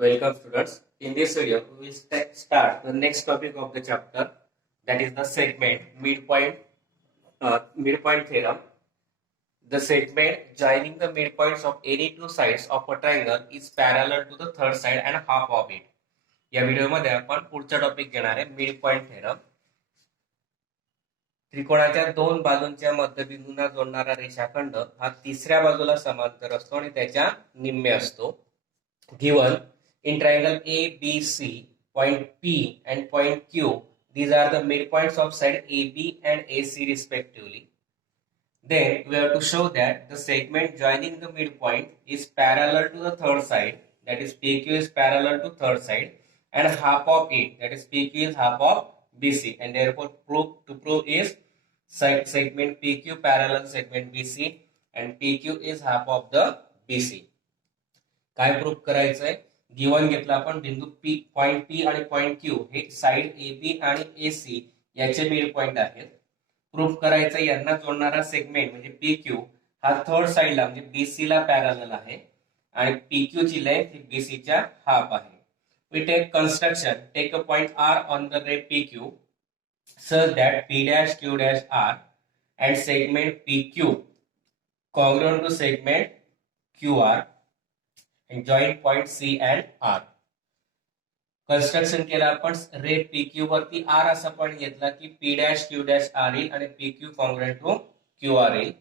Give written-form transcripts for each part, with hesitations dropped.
Welcome students. In this video, we will start the next topic of the chapter, that is the segment midpoint theorem. The segment joining the midpoints of any two sides of a triangle is parallel to the third side and half of it. या व्हिडिओमध्ये आपण पुढचा topic घेणार आहे mid point theorem. त्रिकोणाच्या दोन बाजूंच्या मध्यबिंदूंना जोडणारा रेषाखंड हा तिसऱ्या बाजूला समांतर असतो आणि त्याच्या निम्मे असतो. Given in triangle ABC, point P and point Q, these are the midpoints of side AB and AC respectively. Then we have to show that the segment joining the midpoint is parallel to the third side, that is PQ is parallel to third side, and half of it, that is PQ is half of BC, and therefore to prove is segment PQ parallel segment BC and PQ is half of the BC. काय proof करायचंय? Given घेतला आपण बिंदू P, point P आणि point Q हे side A B आणि A सी याचे mid point आहेत. प्रूफ करायचं यांना जोडणारा सेगमेंट म्हणजे पी क्यू हा थर्ड साइडला म्हणजे बीसी ला पॅरलल आहे आणि पी क्यू ची लेंथ ही बीसी च्या हाफ आहे. We take construction, take a point R on the ray P Q such that P dash Q dash R and segment PQ congruent to segment QR and join point C and R. Construction केलं आपण ray P Q वरती R असा point घेतला की P dash Q dash R येईल आणि P Q congruent to Q R येईल.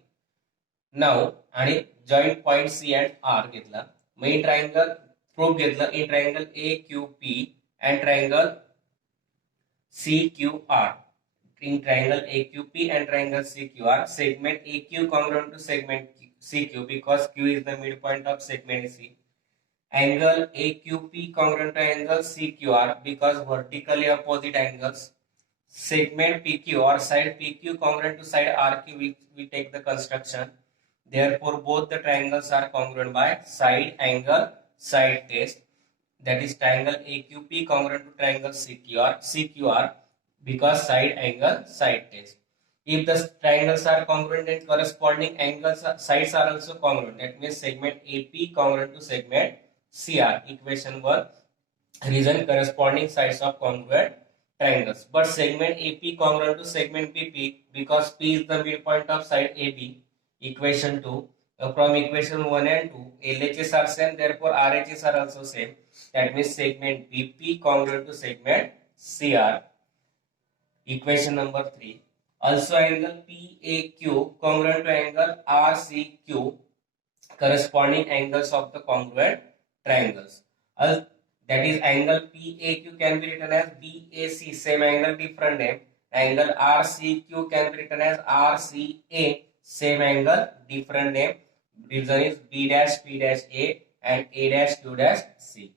Now आणि joint point C and R घेतला. मग इन ट्रायंगल प्रूफ घेतलं in triangle A Q P and triangle C Q R. In triangle AQP and triangle CQR, segment AQ congruent to segment CQ because Q is the midpoint of segment C. Angle AQP congruent to angle CQR because vertically opposite angles. Segment PQ or side PQ congruent to side RQ, we take the construction. Therefore, both the triangles are congruent by side angle side test. That is triangle AQP congruent to triangle CQR because side angle side test. If the triangles are congruent, then corresponding angles sides are also congruent. That means segment AP congruent to segment CR. Equation 1. Reason corresponding sides of congruent triangles. But segment AP congruent to segment PP because P is the midpoint of side AB. Equation 2. From equation 1 and 2, LHS are same, therefore RHS are also same. That means segment BP congruent to segment CR. Equation number 3. Also angle PAQ congruent to angle RCQ, corresponding angles of the congruent triangles. That is angle PAQ can be written as BAC, same angle different name. Angle RCQ can be written as RCA, same angle different name. Reason is B dash P dash A and A dash Q dash C.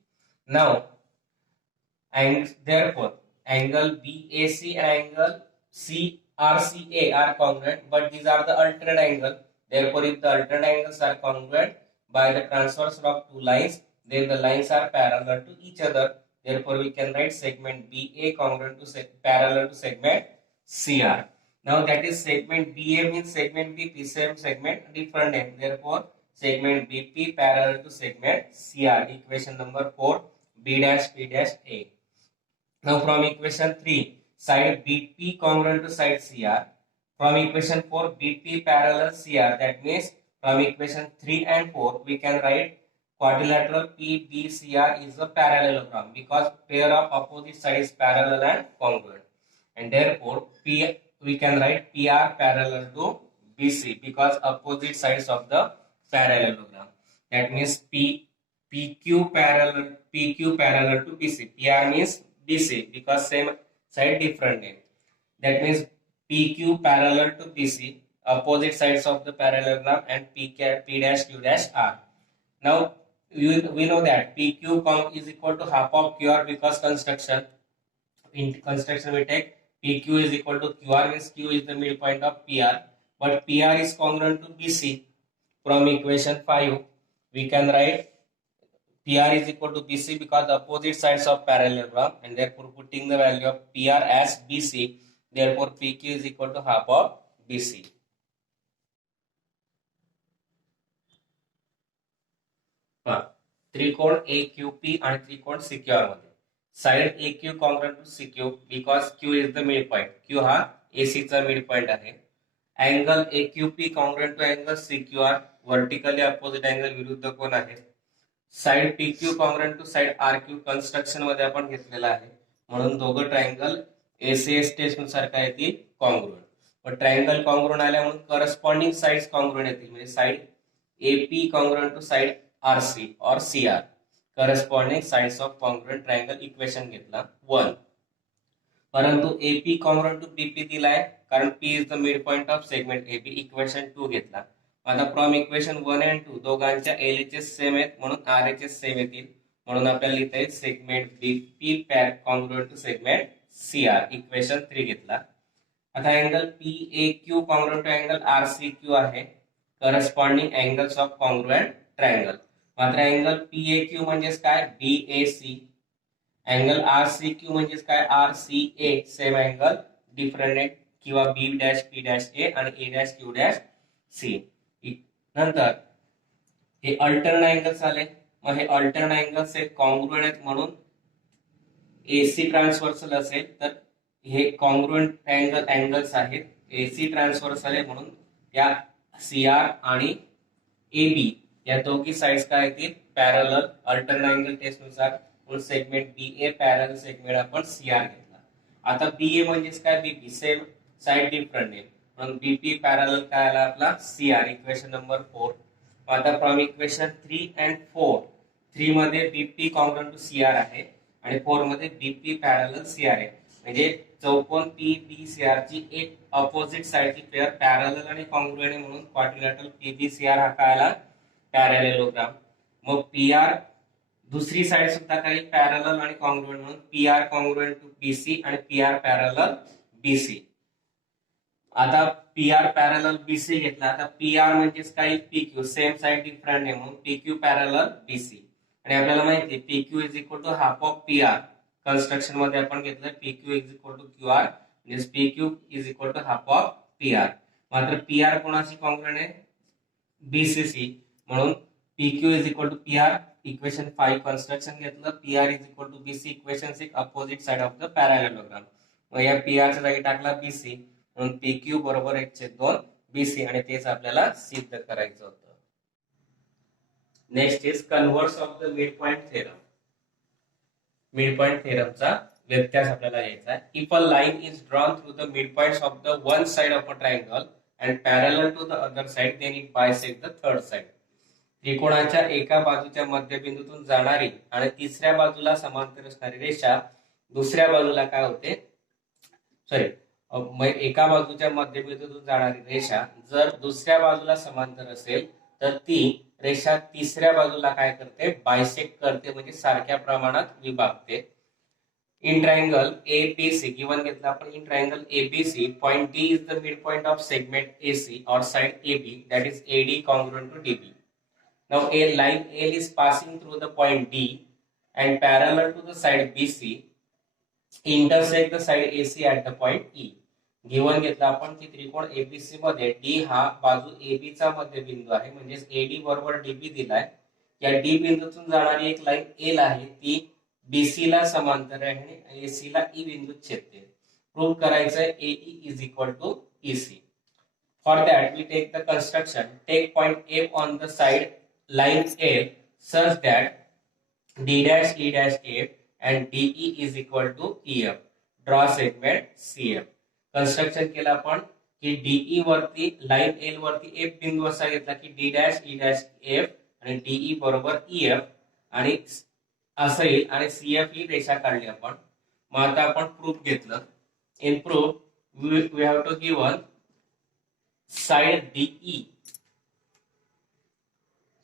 Now and therefore angle BAC and angle CRCA are congruent, but these are the alternate angle. Therefore, if the alternate angles are congruent by the transverse of two lines, then the lines are parallel to each other. Therefore, we can write segment BA congruent to parallel to segment CR. Now that is segment BA means segment BP, same segment, different name. Therefore, segment BP parallel to segment CR. Equation number 4, B dash P dash A. Now from equation 3, side BP congruent to side CR. From equation 4, BP parallel CR. That means from equation 3 and 4, we can write quadrilateral PBCR is a parallelogram because pair of opposite sides parallel and congruent. And therefore, we can write PR parallel to BC because opposite sides of the parallelogram. That means PQ parallel to BC. PR means BC because same side different name. That means PQ parallel to BC, opposite sides of the parallelogram, and P dash Q dash R. Now we know that PQ is equal to half of QR because construction. In construction we take PQ is equal to QR means Q is the midpoint of PR, but PR is congruent to BC. From equation 5 we can write PR is equal to BC because the opposite sides of parallelogram, and therefore putting the value of PR as BC, therefore PQ is equal to half of BC. त्रिकोण ए Q P आणि त्रिकोण CQR मध्ये side A Q congruent to CQ because Q is the mid point. Q हा AC चा mid point आहे. Angle A Q P congruent to angle CQR vertically opposite angle विरुद्ध कोण आहे. Side P Q congruent to side R Q construction मध्ये आपण घेतलेला आहे म्हणून दोघं ट्रायंगल एसीएस टेस्ट नुसार काय येतील कॉन्ग्रुएंट. पण ट्रायंगल कॉन्ग्रुएंट आल्या म्हणून करस्पॉन्डिंग साइड्स कॉन्ग्रुएंट येतील म्हणजे side AP congruent to side RC और CR corresponding sides of congruent triangle equation घेतला 1. परंतु एपी कॉन्ग्रुएंट टू पीपी दिलाय कारण P is the mid point of segment AP equation 2 घेतला. आता फ्रॉम इक्वेशन 1 and 2 दोघांच्या एलएचएस सेम आहेत म्हणून आरएचएस सेम येतील म्हणून आपल्याला लिहिता येईल सेगमेंट बीपी पॅर congruent to segment CR equation 3 घेतला. आता angle P A Q congruent to angle R C Q आहे corresponding angles of congruent triangle. मात्र अँगल पी ए क्यू म्हणजेच काय B A C. Angle R C Q म्हणजेच काय R C A same angle different किंवा B dash P dash A आणि A dash Q dash C. नंतर हे अल्टरन angles आले मग हे अल्टरन अँगल्स हे कॉन्ग्रुएंट आहेत म्हणून एसी ट्रान्सव्हर्सल असेल तर हे कॉन्ग्रुएंट अँगल्स आहेत एसी ट्रान्सव्हर्सल आहे म्हणून या सीआर आणि ए बी या दोघी साइड्स काय येतील पॅरलल अल्टरन अँगल टेस्ट नुसार म्हणून सेगमेंट बी ए पॅरलल सेगमेंट आपण सीआर घेतला. आता बी ए म्हणजेच काय बीपी सेम साइड डिफरंट आहे म्हणून बीपी पॅरलल काय आला आपला सीआर इक्वेशन नंबर 4. आता फ्रॉम इक्वेशन 3 and 4 3 मध्ये बीपी कॉन्ग्रुएंट टू सीआर आहे आणि 4 मध्ये बीपी पॅरलल सीआर आहे म्हणजे चौकोन पी बी सीआर ची एक अपोजिट साइडची पेअर पॅरलल आणि कॉन्ग्रुएंट म्हणून क्वाड्रिलॅटरल पीबीसीआर हा काय आला पॅरलेलोग्राम. मग पीआर दुसरी साइड सुद्धा काही पॅरलल आणि कॉन्ग्रुएंट म्हणून पीआर कॉन्ग्रुएंट टू बीसी आणि पीआर पॅरलल बीसी. आता पीआर पॅरलल बीसी घेतला. आता पीआर म्हणजेच काय पीक्यू सेम साइड डिफरंट आहे म्हणून पीक्यू पॅरलल बीसी आणि आपल्याला माहिती आहे PQ is equal to half of PR construction मध्ये आपण घेतलं PQ is equal to QR म्हणजे PQ is equal to half of PR. मात्र पीआर कोणाशी कॉन्ग्रुएंट आहे बीसीसी म्हणून PQ is equal to PR equation 5 construction घेतलं PR is equal to BC equation 6 opposite side of the parallelogram. मग या पीआरच्या जागी टाकला बीसी म्हणून पीक्यू बरोबर 1/2 बीसी आणि तेच आपल्याला सिद्ध करायचं होतं. Next is converse of the mid point theorem. Mid point थेरमचा व्यत्यास आपल्याला घ्यायचा आहे. If a line is drawn through the mid points of the one side of a triangle and parallel to the other side then it bisect the third side. त्रिकोणाच्या एका बाजूच्या मध्यबिंदूतून जाणारी आणि तिसऱ्या बाजूला समांतर असणारी रेषा दुसऱ्या बाजूला काय होते एका बाजूच्या मध्यबिंदूतून जाणारी रेषा जर दुसऱ्या बाजूला समांतर असेल तर ती रेषा तिसऱ्या बाजूला काय करते बायसेक्ट करते म्हणजे सारख्या प्रमाणात विभागते. इन ट्रायंगल एबीसी गिवन घेतला आपण in triangle ABC point D is the mid point of segment AC और side AB that is AD congruent to DB. Now a line L is passing through the point D and parallel to the side BC intersect the side AC at the point E. Given घेतला आपण की त्रिकोण ABC मध्ये D हा बाजू AB चा मध्यबिंदू आहे म्हणजे एडी बरोबर डीबी दिलाय. या डी बिंदूतून जाणारी एक लाईन एल आहे ती बीसी ला समांतर आहे आणि एसी ला ई बिंदूत छेदते. प्रूव्ह करायचं आहे AE is equal to EC. For that we take the construction take point F on the side line L such that D dash E dash F and DE is equal to EF. Draw segment CF. Construction केलं आपण की DE वरती line L वरती F बिंदू असा घेतला की D dash E dash F आणि DE बरोबर EF आणि असं येईल आणि CF ही रेषा काढली आपण. मग आता आपण प्रूफ घेतलं. In proof we have to given side DE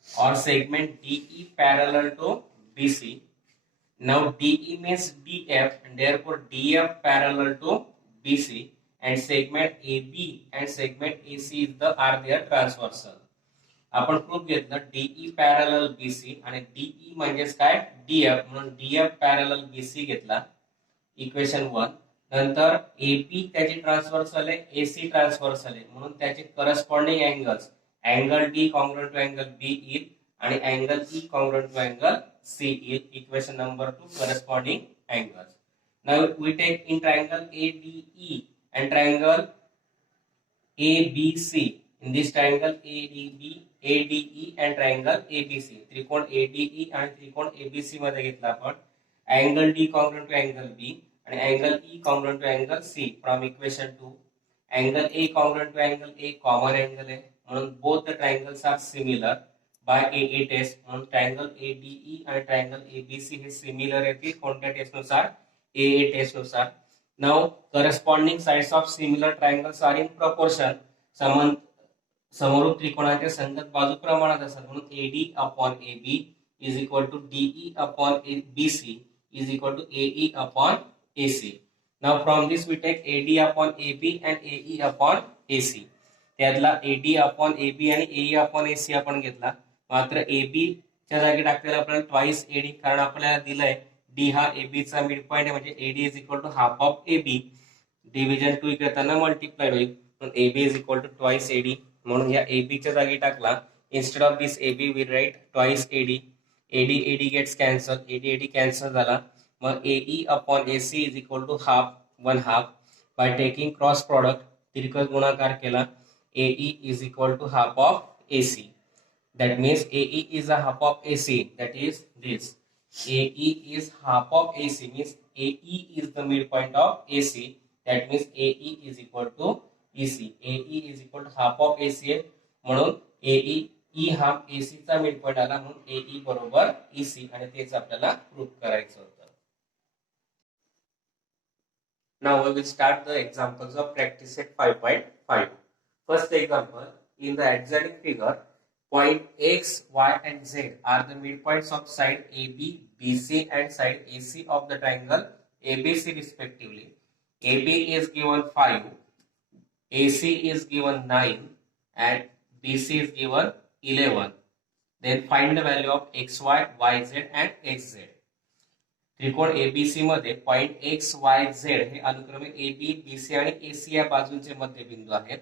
or segment DE parallel to BC. Now DE means DF and therefore DF parallel to BC and segment AB and segment AC is are their transversal. आपण proof घेतलं DE parallel BC आणि DE म्हणजेच काय DF म्हणून DF parallel BC घेतला equation 1. नंतर AB त्याची transversal आहे AC ट्रान्सव्हर्सल आहे म्हणून त्याचे corresponding angles angle D congruent to angle B is and angle E congruent to angle C. Equation number 2, corresponding angles. Now we take in triangle ADE and triangle ABC. In this triangle ADE and triangle ABC, त्रिकोण ADE आणि त्रिकोण ABC मध्ये घेतला आपण angle D congruent to angle B and angle E congruent to angle C. From equation 2, angle A congruent to angle A common angle आहे म्हणून both the triangles are similar by AA test. म्हणून triangle ADE आणि triangle ABC हे similar येतील कोणत्या test नुसार? AA test नुसार. Now corresponding sides of similar triangles are in proportion. समरूप त्रिकोणाच्या संगत बाजू प्रमाणात असतात म्हणून AD upon AB is equal to DE upon BC is equal to AE upon AC. Now from this we take AD upon AB and AE upon AC. त्यातला AD upon AB आणि AE upon AC आपण घेतला. मात्र AB च्या जागी टाकलेला आपल्याला twice AD कारण आपल्याला दिलंय D हा AB चा मिड पॉइंट आहे म्हणजे AD is equal to half of AB. Division 2 करताना मल्टिप्लाय होईल म्हणून AB is equal to twice AD. म्हणून या AB च्या जागी टाकला. Instead of this AB we write twice AD. AD gets cancelled. AD cancel झाला. मग AE upon AC is equal to half, 1/2. By taking cross product तिरकस गुणाकार केला. AE is equal to half of AC. That means AE is a half of AC. That is this. AE is half of AC means AE is the midpoint of AC. That means AE is equal to EC. AE is equal to half of AC आहे म्हणून E हा AC चा midpoint आला म्हणून AE बरोबर EC आणि तेच आपल्याला प्रूव्ह करायचं होतं. Now we will start the examples of practice set 5.5. First example, in the adjoining figure, point X, Y and Z are the midpoints of side AB, BC and side AC of the triangle ABC respectively. AB is given 5, AC is given 9 and BC is given 11. Then find the value of XY, YZ and XZ. त्रिकोण ABC मध्ये point XYZ हे अनुक्रमे AB, BC आणि AC या बाजूंचे मध्यबिंदू आहेत.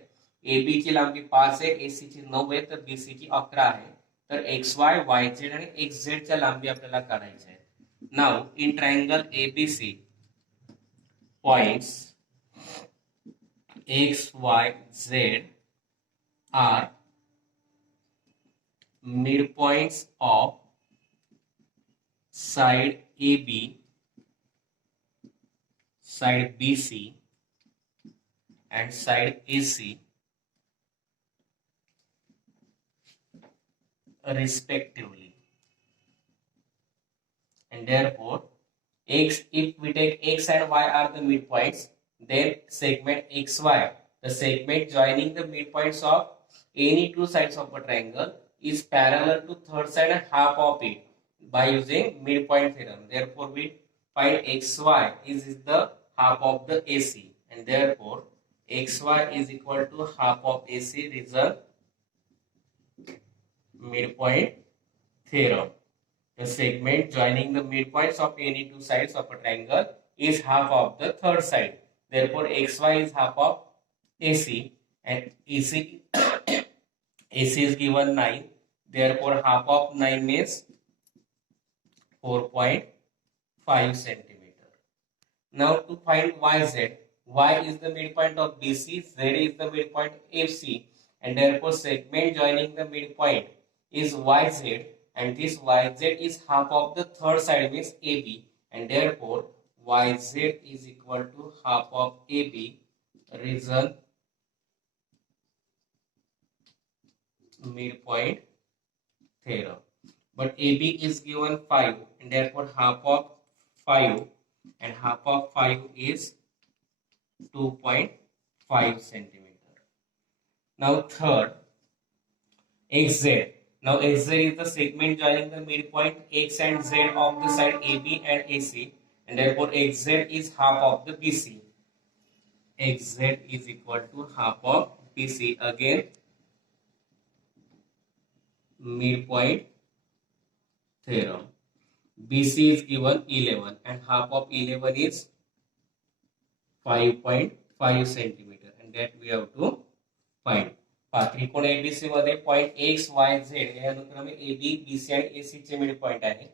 AB ची लांबी 5 आहे, AC ची 9 आहे तर BC ची 11 आहे. तर XY, YZ आणि XZ च्या लांबी आपल्याला काढायच्या आहेत. Now in triangle ABC points X, Y, Z are midpoints of side AB, side BC and side AC respectively. And therefore if we take X and Y are the midpoints, then segment XY, the segment joining the midpoints of any two sides of a triangle, is parallel to third side and half of it by using midpoint theorem. Therefore we find XY is the half of the AC and therefore XY is equal to half of AC. Result midpoint theorem. The segment joining the midpoints of any two sides of a triangle is half of the third side. Therefore XY is half of AC and AC is given 9. Therefore half of 9 means 4.5 centimeter. Now to find YZ, Y is the midpoint of BC, Z is the midpoint of FC and therefore segment joining the midpoint is YZ and this YZ is half of the third side means AB and therefore YZ is equal to half of AB. Reason midpoint theorem. But AB is given 5 and therefore half of 5 and half of 5 is 2.5 centimeter. Now third, XZ. Now XZ is the segment joining the midpoint X and Z of the side AB and AC and therefore XZ is half of the BC. XZ is equal to half of BC. Again midpoint theorem. BC is given 11 and half of 11 is 5.5 centimeter and that we have to find. त्रिकोण ABC मध्ये point x Y Z या अनुक्रमे AB BC आणि AC चे mid point आहे.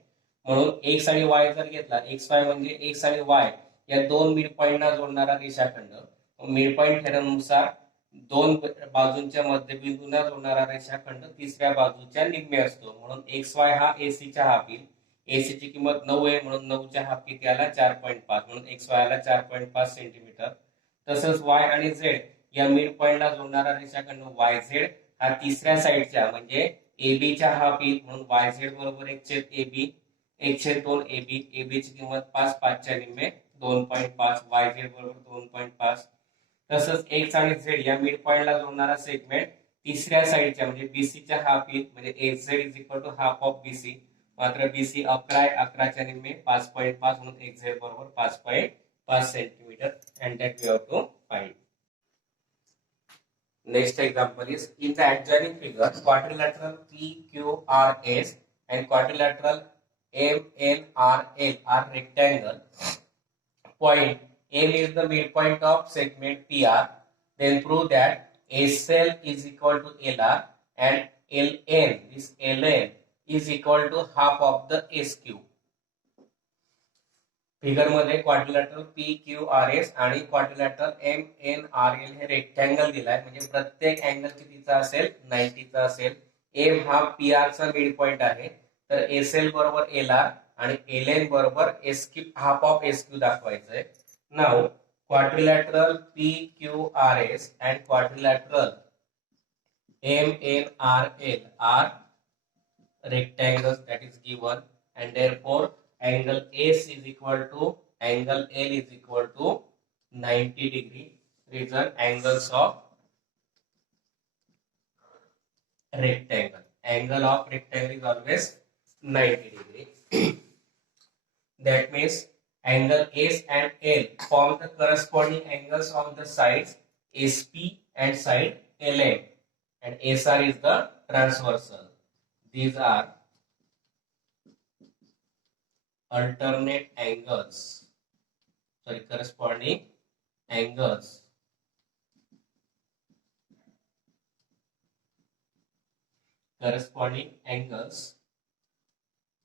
म्हणून x आणि वाय जर घेतला, एक्स वाय म्हणजे एक्स आणि वाय या दोन मिड पॉइंटना जोडणारा रेषाखंड. मिड पॉइंट थेरमनुसार दोन बाजूंच्या मध्यबिंदूंना जोडणारा रेषाखंड तिसऱ्या बाजूच्या निम्मे असतो. म्हणून एक्स वाय हा एसीच्या हाफील, एसी ची किंमत 9 आहे म्हणून 9च्या हाफीत याला 4.5 म्हणून एक्स वाय ला 4.5 सेंटीमीटर. तसंच वाय आणि झेड या मिड पॉइंटला जोडणारा रेषाखंड वाय झेड हा तिसऱ्या साइडच्या म्हणजे एबी च्या हाफील म्हणून वाय झेड बरोबर 1/AB 1/2 एबी, एबी ची किंमत 5, 5च्या निम्मे 2.5, वाय झेड बरोबर 2.5. तसंच एक्स आणि झेड या मिड पॉइंटला जोडणारा सेगमेंट तिसऱ्या साइडच्या म्हणजे बीसी च्या हाफील म्हणजे X Z is equal to half of BC. मात्र बीसी 11 आहे, 11च्या निम्मे 5.5 म्हणून एक्स झेड बरोबर 5.5 centimetre. And that we have to find. Next example is in the adjoining figure quadrilateral PQRS and quadrilateral MNRL are rectangle. Point M is the midpoint of segment PR. Then prove that SL is equal to LR and LN, this LN is equal to half of the SQ. Figure मध्ये quadrilateral PQRS आणि quadrilateral MNRL हे rectangle दिलाय. म्हणजे प्रत्येक angle कितीचा असेल, 90 चा असेल. M हा PR चा मिड पॉइंट आहे, तर SL बरोबर LR आणि LN बरोबर SQ हाफ ऑफ SQ दाखवायचं आहे. Now quadrilateral PQRS and quadrilateral MNRL are rectangles that is given, and therefore angle S is equal to angle L is equal to 90 degree. Reason angles of rectangle. Angle of rectangle is always 90 degree. That means angle S and L form the corresponding angles on the sides SP and side LN, and SR is the transversal. These are alternate angles, corresponding angles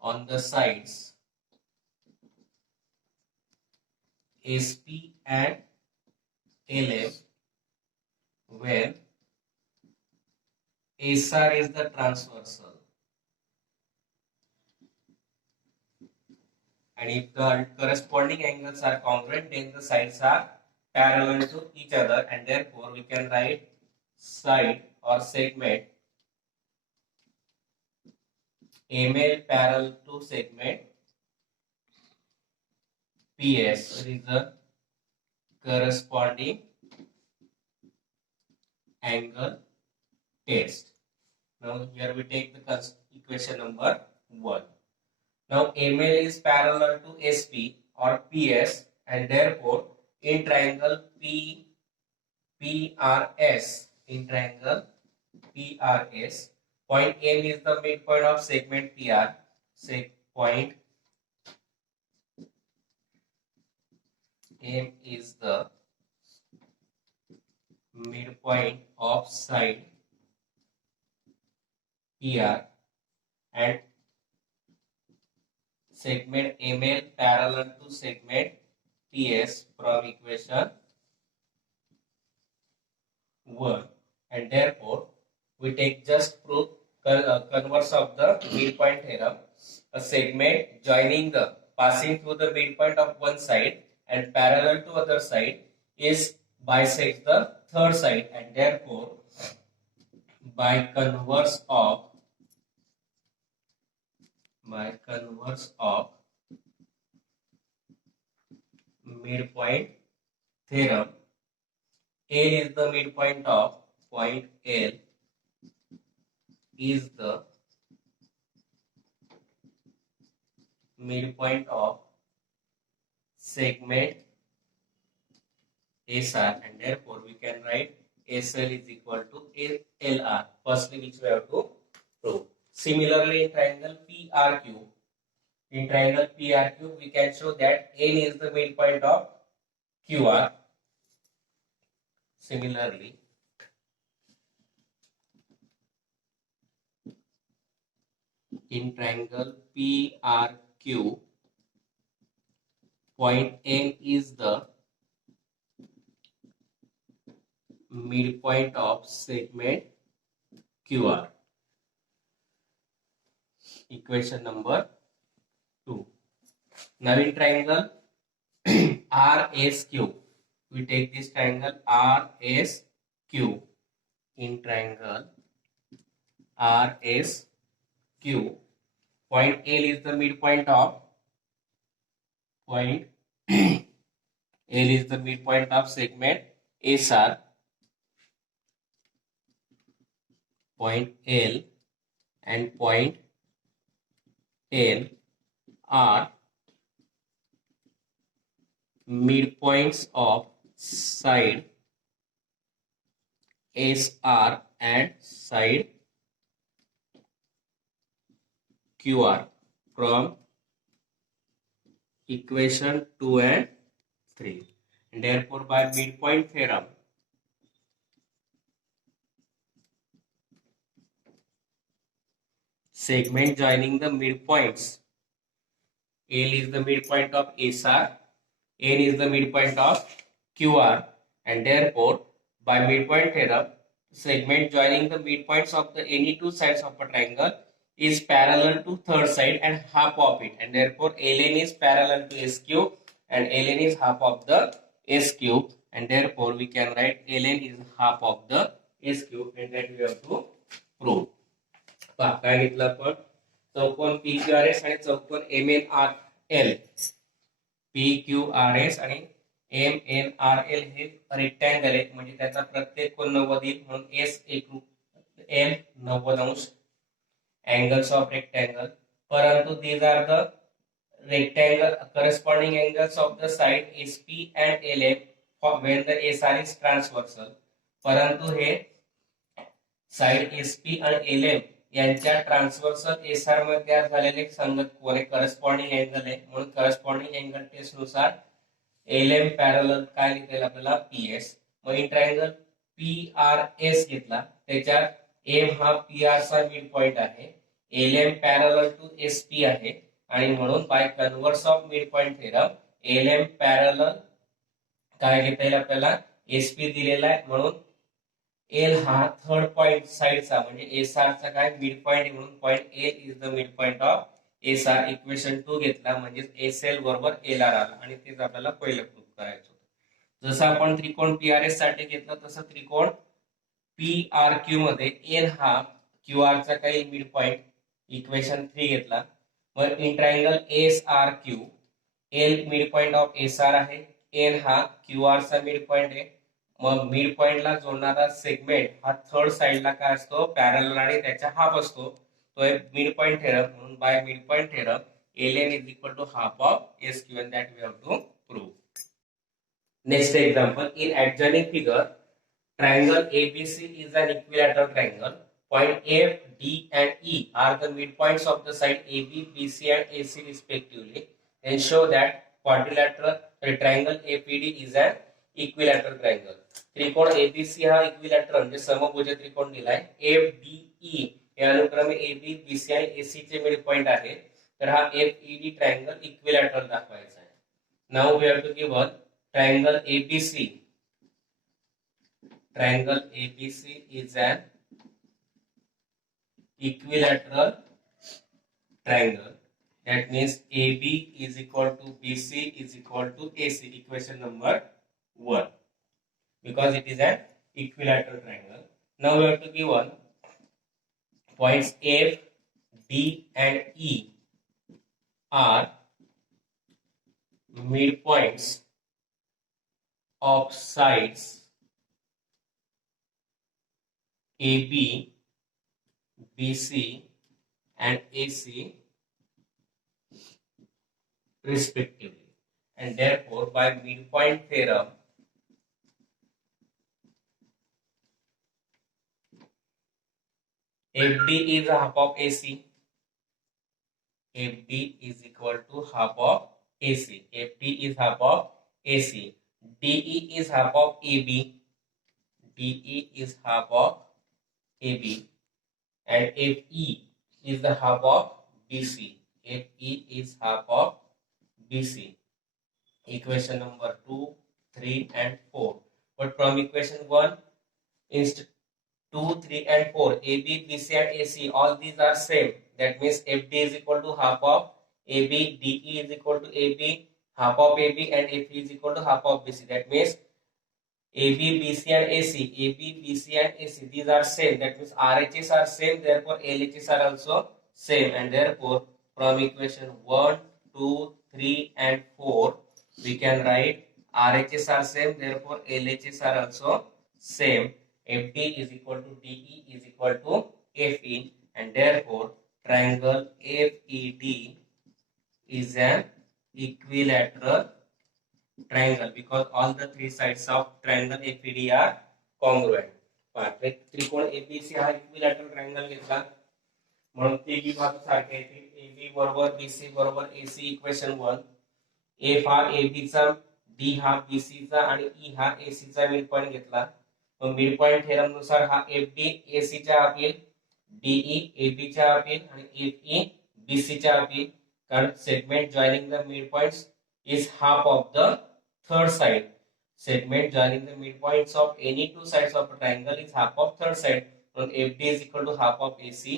on the sides SP and LM when SR is the transversal. And if the corresponding angles are congruent, then the sides are parallel to each other, and therefore we can write side or segment ML parallel to segment PS. So is the corresponding angle test. Now here we take the equation number 1. Now ML is parallel to SP or PS, and therefore in triangle PRS, point M is the midpoint of segment PR. Point M is the midpoint of side PR, and segment ML parallel to segment PS from equation 1, and therefore we take just proof converse of the midpoint theorem. A segment joining the passing through the midpoint of one side and parallel to other side is bisects the third side, and therefore by converse of midpoint theorem, L is the midpoint of point L is the midpoint of segment SR, and therefore we can write SL is equal to LR. Firstly, which we have to prove. Similarly, in triangle PRQ, we can show that N is the midpoint of QR. Similarly, in triangle PRQ, point N is the midpoint of segment QR. Equation number 2. Now in triangle RSQ, we take this triangle RSQ. In triangle RSQ, point L is the midpoint of point L is the midpoint of segment SR. Point L and point N are midpoints of side SR and side QR from equation 2 and 3. And therefore, by midpoint theorem, segment joining the midpoints, L is the midpoint of SR, N is the midpoint of QR, and therefore, by midpoint theorem, segment joining the midpoints of the any two sides of a triangle is parallel to third side and half of it, and therefore ln is parallel to SQ and ln is half of the SQ, and therefore we can write ln is half of the SQ, and that we have to prove. काय घेतलं आपण चौकोन PQRS आणि चौकोन MNRL. PQRS आणि MNRL हे rectangle आहे, म्हणजे त्याचा प्रत्येक कोन 90 येईल, म्हणून S एकरूप L 90 अंश angles of rectangle, परंतु these are the rectangle corresponding angles of the side SP and LM when the SR is transversal. परंतु हे साइड SP आणि LM यांच्या ट्रान्सव्हर्सल एसआर मध्ये तयार झालेले संगत कोन आहे, करस्पॉन्डिंग अँगल आहे, म्हणून करस्पॉन्डिंग अँगल टेस्ट नुसार LM पॅरलल काय लिहिता येईल आपल्याला PS. मग इन ट्रायंगल PRS घेतला, त्याच्यात M हा PR चा मिड पॉइंट आहे, LM पॅरलल टू SP आहे, आणि म्हणून by converse of mid point theorem LM parallel काय घेता येईल आपल्याला SP दिलेला आहे, म्हणून एल हा थर्ड पॉइंट साइडचा म्हणजे एसआर चा काय मिड पॉइंट, म्हणून point L is the mid point of SR. Equation 2 घेतला म्हणजे एसएल बरोबर एलआर आला, आणि तेच आपल्याला पहिलं प्रूफ करायचं होतं. जसं आपण त्रिकोण पीआरएस साठी घेतलं तसं त्रिकोण पीआरक्यू मध्ये एल हा क्यूआर चा काही मिड पॉइंट, इक्वेशन 3 घेतला. मग इन triangle SRQ L mid point of SR आहे, एन हा क्यूआर चा मिड पॉइंट आहे, मग मिड पॉइंटला जोडणारा सेगमेंट हा थर्ड साइडला काय असतो पॅरलल आणि त्याचा हाफ असतो, तो आहे मिड पॉइंट थेरम, म्हणून by mid point theorem ln is equal to half of SQ, and that we have to prove. Next example, in adjoining figure triangle ABC is an equilateral triangle. Point F, D and E are the midpoints of the side AB, BC and AC respectively, and show that quadrilateral triangle APD is an equilateral triangle. त्रिकोण ABC हा equilateral म्हणजे समभुज त्रिकोण दिलाय, FDE हे अनुक्रमे AB, BC आणि AC चे मिड पॉइंट आहे, तर हा एफईडी ट्रायंगल इक्विलॅटरल दाखवायचा आहे. Now we have to give triangle ABC. Triangle ABC is an equilateral triangle. That means AB is equal to BC is equal to AC. Equation number 1. Because it is an equilateral triangle. Now we have to give one points F, D and E are midpoints of sides AB, BC and AC respectively, and therefore by midpoint theorem FD is half of AC. FD is equal to half of AC. FD is half of AC. DE is half of AB. DE is half of AB. And FE is the half of BC. FE is half of BC. Equation number 2, 3 and 4. But from equation 1, instead 2, 3 and 4, AB, BC and AC, all these are same. That means FD is equal to half of AB, DE is equal to AB, half of AB and FE is equal to half of BC. That means AB, BC and AC, AB, BC and AC, these are same. That means RHS are same, therefore LHS are also same. And therefore from equation 1, 2, 3 and 4, we can write RHS are same, therefore LHS are also same. FD is equal to DE is equal to FE, and therefore triangle FED is an equilateral triangle because all the three sides of triangle FED are congruent. त्रिकोण ABC हा equilateral triangle घेतला म्हणून तिघी बाजू सारख्या येतील. AB बरोबर BC बरोबर AC इक्वेशन 1. F हा AB चा, D हा BC चा आणि E हा AC चा मिड पॉइंट घेतला. मग मिड पॉइंट थेरम नुसार हा FD AC च्या अपील, DE AB च्या अपील आणि FE BC च्या अपील. कारण segment joining the mid points is half of the third side. Segment joining the midpoints of any two sides of a triangle is half of third side. So FD is equal to half of AC,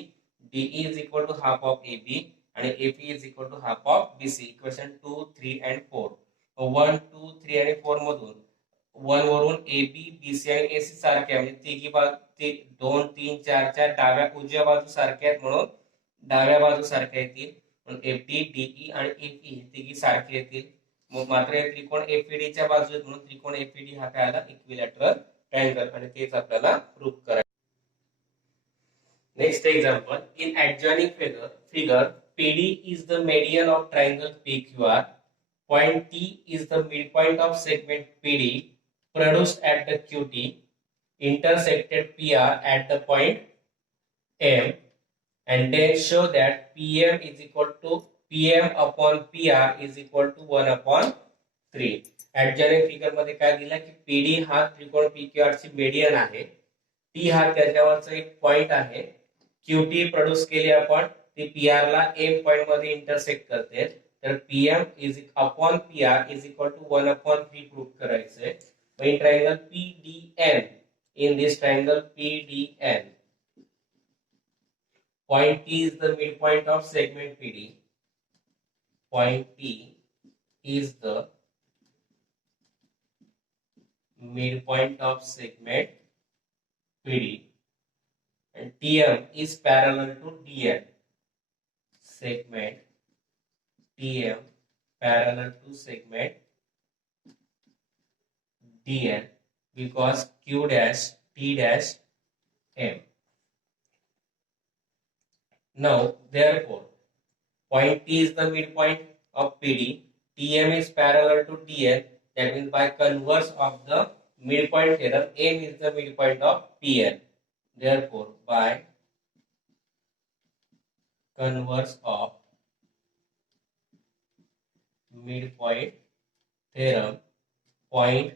DE is equal to half of AB, and FE is equal to half of BC. Equation 2, 3 and 4. 1, 2, 3 आणि 4 मधून 1 वरून AB, BC आणि AC सारखे म्हणजे तिघी बाजू 2, 3, 4 च्या डाव्या उजव्या बाजू सारख्या आहेत म्हणून डाव्या बाजू सारख्या येतील. पण FD, DE आणि FE तिघी सारखे येतील. मग मात्र त्रिकोण एफईडी च्या बाजूत म्हणून त्रिकोण एफईडी हा काय आला इक्विलॅटरल ट्रायंगल आणि तेच आपल्याला प्रूव्ह करायचं. Next example, in adjoining figure PD is the median of triangle PQR. Point T is the midpoint of segment PD produced at the QT intersected PR at the point M, and then show that PM is equal to PM upon PR is equal to 1 upon 3. ऍडजॉइनिंग figure मध्ये काय दिलं की PD हा त्रिकोण PQR ची median आहे, T हा त्याच्यावरचा एक पॉइंट आहे, QT प्रोड्यूस केली आपण, ती PR ला M पॉइंट मध्ये इंटरसेक्ट करते, तर PM is upon PR is equal to 1 upon 3 प्रूव्ह करायचंय. In triangle PDN, in this triangle PDN, point T is the midpoint of segment PD. Point T is the midpoint of segment PD, and TM is parallel to DN. Segment TM parallel to segment DN because Q dash T dash M. Now, therefore, point T is the midpoint of PD, TM is parallel to DN, that means by converse of the midpoint theorem, M is the midpoint of PN. Therefore, by converse of midpoint theorem, point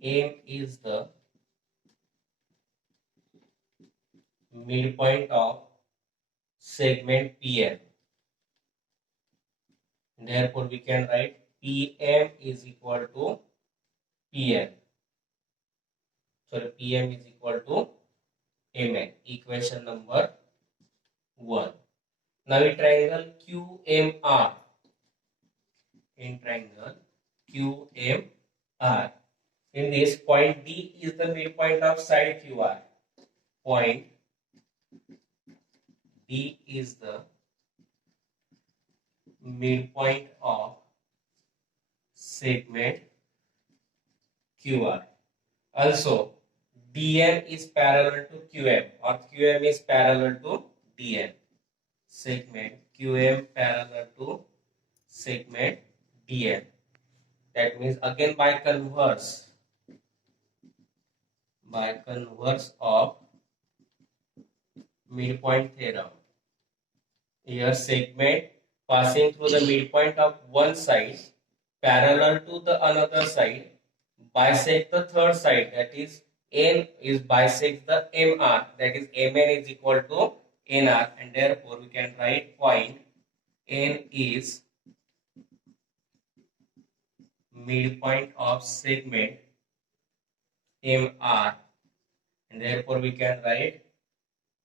M is the midpoint of segment PN. Therefore, we can write PM is equal to PN. Sorry, PM is equal to MN. Equation number 1. Now, in triangle QMR, in this point D is the midpoint of side QR. Point D is the midpoint of segment QR. Also, DN is parallel to QM or QM is parallel to DN. Segment QM parallel to segment DN. That means again by converse of midpoint theorem. Here segment passing through the midpoint of one side parallel to the another side bisect the third side, that is N is bisect the MR, that is MN is equal to nr, and therefore we can write point n is midpoint of segment mr, and therefore we can write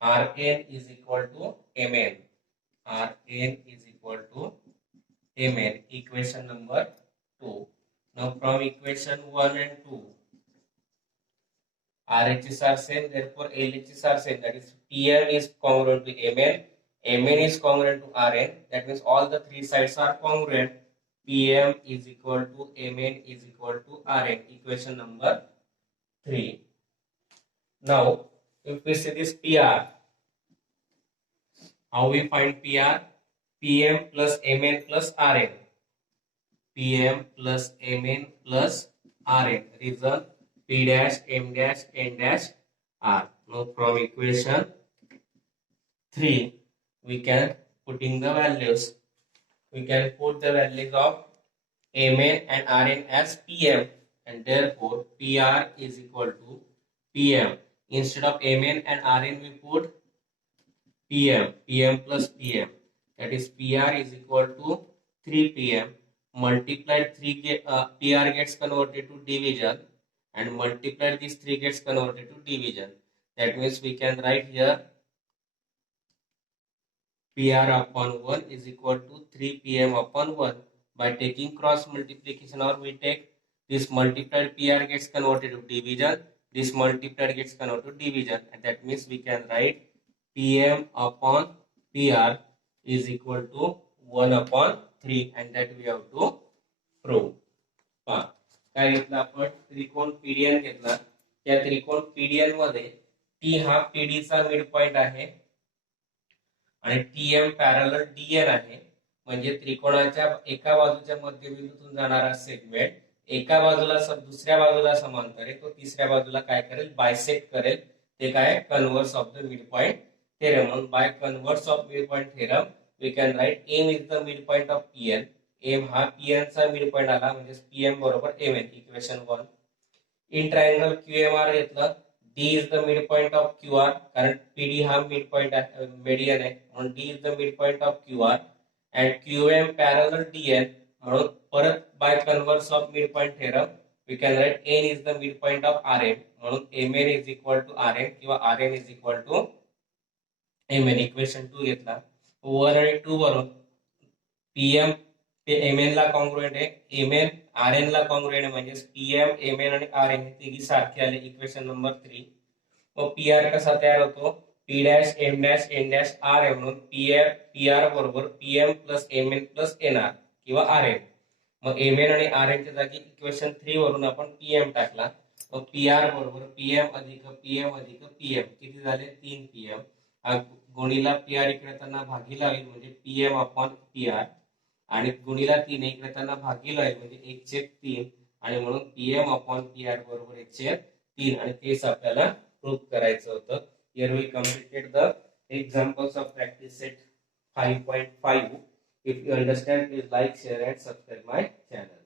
Rn is equal to Mn. Rn is equal to Mn. Equation number 2. Now from equation 1 and 2, RHS are same, therefore LHS are same. That is Pm is congruent to Mn, Mn is congruent to Rn. That means all the three sides are congruent. Pm is equal to Mn is equal to Rn. Equation number 3. Now if we see this PR, how we find PR? Pm plus Mn plus Rn. Pm plus Mn plus Rn. Reason P dash M dash N dash R. Now from equation 3 we can putting the values. We can put the values of Mn and Rn as Pm, and therefore PR is equal to Pm. Instead of Mn and Rn we put Pm plus Pm. That is PR is equal to 3Pm multiplied PR gets converted to division, and multiplied these 3 gets converted to division. That means we can write here PR upon 1 is equal to 3Pm upon 1. By taking cross multiplication, or we take this multiplied PR gets converted to division, this multiplied gets converted to division, and that means we can write Pm upon PR is equal to 1 upon 3, and that we have to prove. काय घेतला आपण? त्रिकोण PDN घेतला. या त्रिकोण PDN मध्ये T हा PD चा मिड पॉइंट आहे आणि टीएम पॅरलल डीएन आहे. म्हणजे त्रिकोणाच्या एका बाजूच्या मध्यबिंदूतून जाणारा सेगमेंट एका बाजूला दुसऱ्या बाजूला समांतर आहे, तो तिसऱ्या बाजूला काय करेल? बायसेक्ट करेल. ते काय? Converse of the mid point theorem. म्हणून by converse of mid point theorem we can write M is the mid point of PN. M हा पीएन चा मिड पॉइंट आला, म्हणजे पीएम बरोबर MN. Equation 1. In triangle QMR घेतलं. D is the mid point of QR, कारण PD हा mid point आहे, median आहे, म्हणून D is the mid point of QR. And QM parallel DN, म्हणून परत by converse of mid point theorem we can write N is the mid point of RM, म्हणून MN is equal to RM किंवा RM is equal to MN. Equation 2 घेतला. 1 आणि 2 वरून PM ते MN ला congruent आहे, एमएन आरएन ला congruent आहे, म्हणजे पीएम एमएन आणि आरएन तिघी सारखे आले. Equation number 3. मग पीआर कसा तयार होतो? P dash M dash N dash R आहे, म्हणून पीआर बरोबर PM plus MN plus NR किंवा आरएन. मग एमएन आणि आरएनच्या जागी इक्वेशन 3 वरून आपण पीएम टाकला. मग पीआर बरोबर पीएम अधिक पीएम अधिक पीएम किती झाले? 3Pm. हा गुणीला पीआर इकडे त्यांना भागीला होईल, म्हणजे पीएम अपॉन पीआर, आणि गुणीला 3 इकडे त्यांना भागीला होईल, म्हणजे 1/3, आणि म्हणून पीएम अपॉन पीआर बरोबर 1/3. आणि तेच आपल्याला प्रूव्ह करायचं होतं. Here we completed the examples of practice set 5.5. If you understand, please like, share and subscribe my channel.